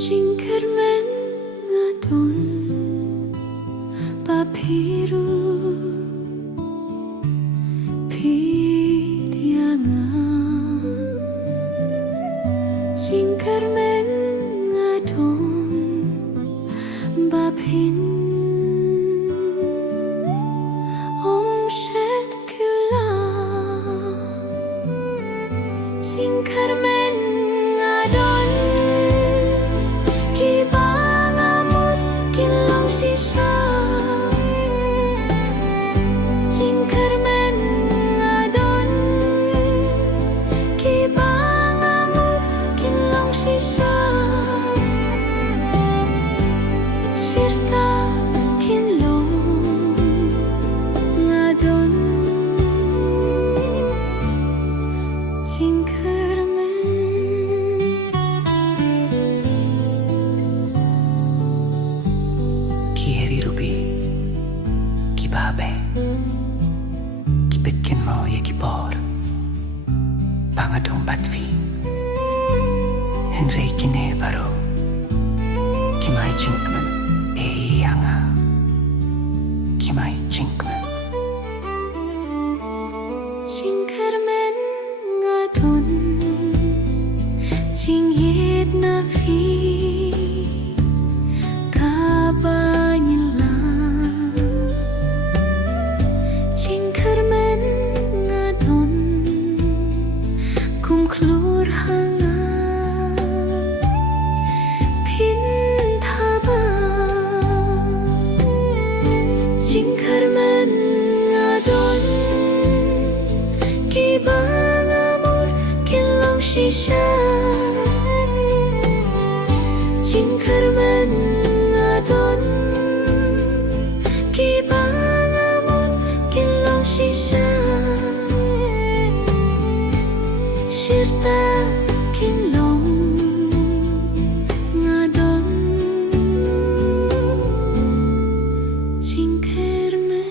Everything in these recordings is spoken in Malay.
Jingkarmen ngadon papiru pidianga Jingkarmen ngadon bapin om shed kula Jingkarmen ngadon Jingkarmen ngadon kibangamut kilong sisa Sirta kinlong ngadon Jingkarmen Kieri rubi kibabe kipitkin mo ye kibor pangadong batvi Henry kine baro kimai jinkman iyanga kimai jinkman Jingkarmen ngadon jingyet na vi kabanyila Jingkarmen ngadon kumklur hanga pintaba Jingkarmen ngadon kibangamur kilong sisa Jingkarmen ngadon kibangamut kilong sisa Sirta kinlong ngadon Jingkarmen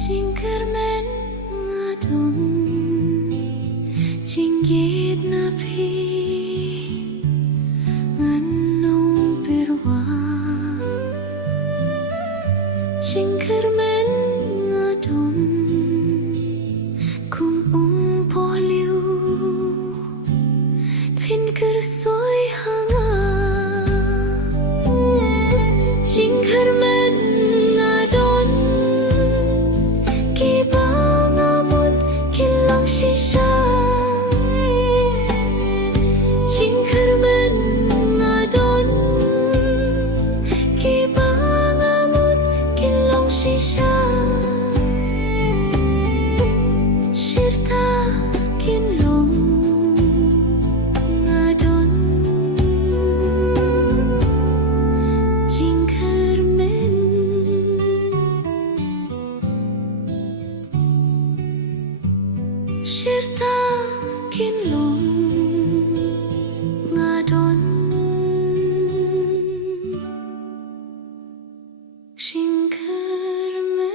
Jingkarmen ngadon jingyet na vi nganong perwa Jingkarmen ngadon kum poliu fin kersoy hanga Jingkarmen ngadon kibangamut kilong sisa Jingkarmen ngadon kibangamut kilong sisa Sirta kinlong ngadon Jingkarmen Sirta kinlong ngadon Jingkarmen